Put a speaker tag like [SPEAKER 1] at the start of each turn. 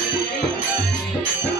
[SPEAKER 1] Música